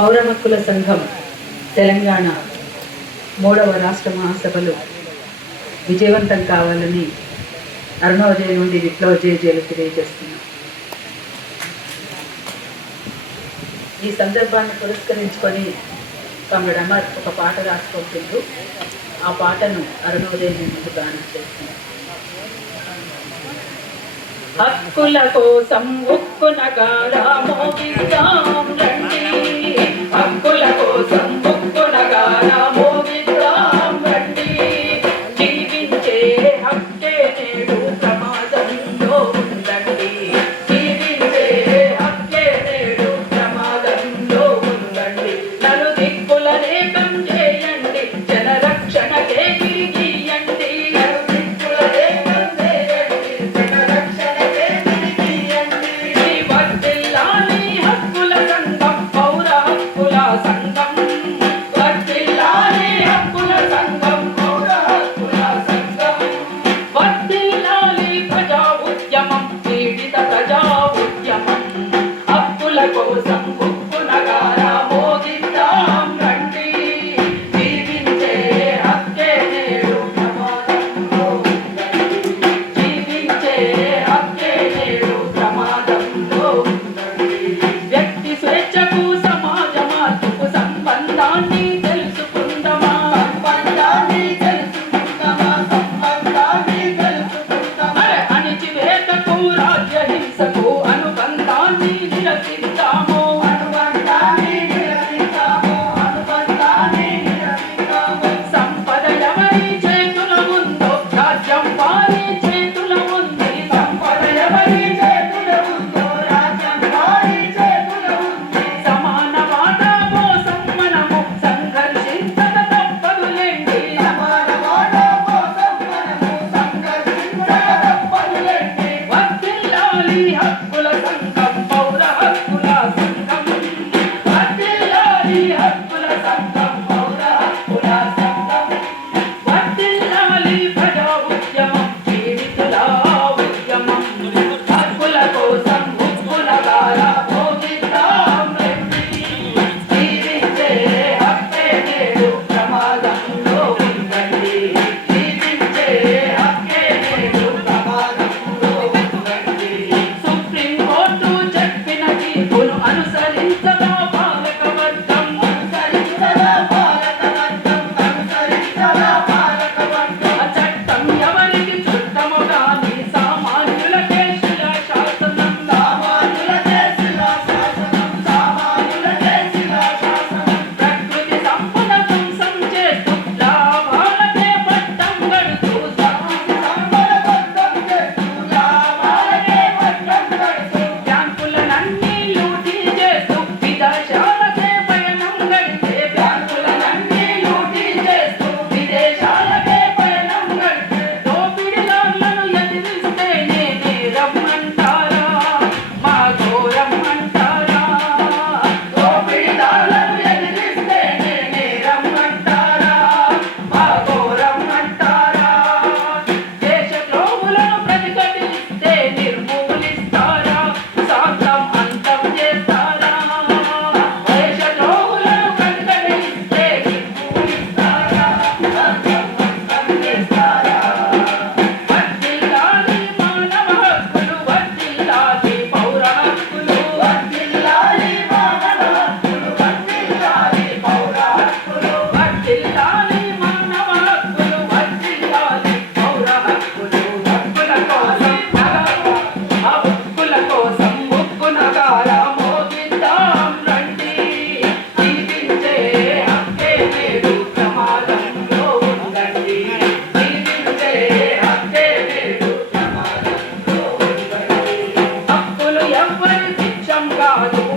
పౌర హక్కుల సంఘం తెలంగాణ మూడవ రాష్ట్ర మహాసభలు విజయవంతం కావాలని అరుణోదయ నుండి విప్లవ జయజయలు తెలియజేస్తున్నాం. ఈ సందర్భాన్ని పురస్కరించుకొని తమ్ముడు అమర్ ఒక పాట రాసుకుంటుండ్రు ఆ పాటను అరుణోదయం ముందు గానం చేస్తున్నాం. హక్కుల కోసం ఉక్కునగా రామోగిద్దాం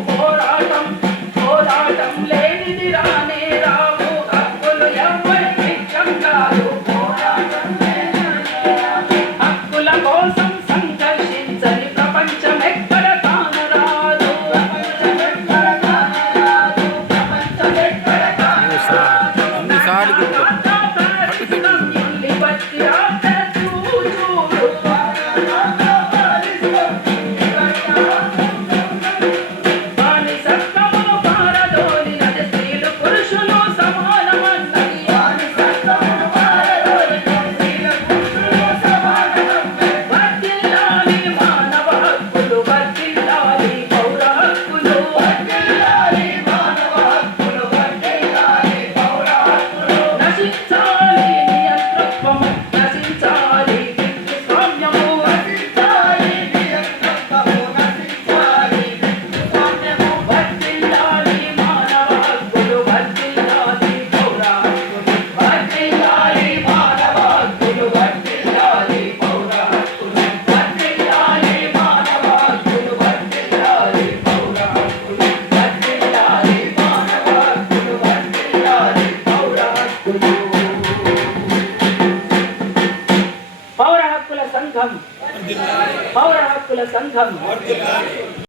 పోరాటం పోరాటం లే. Kann.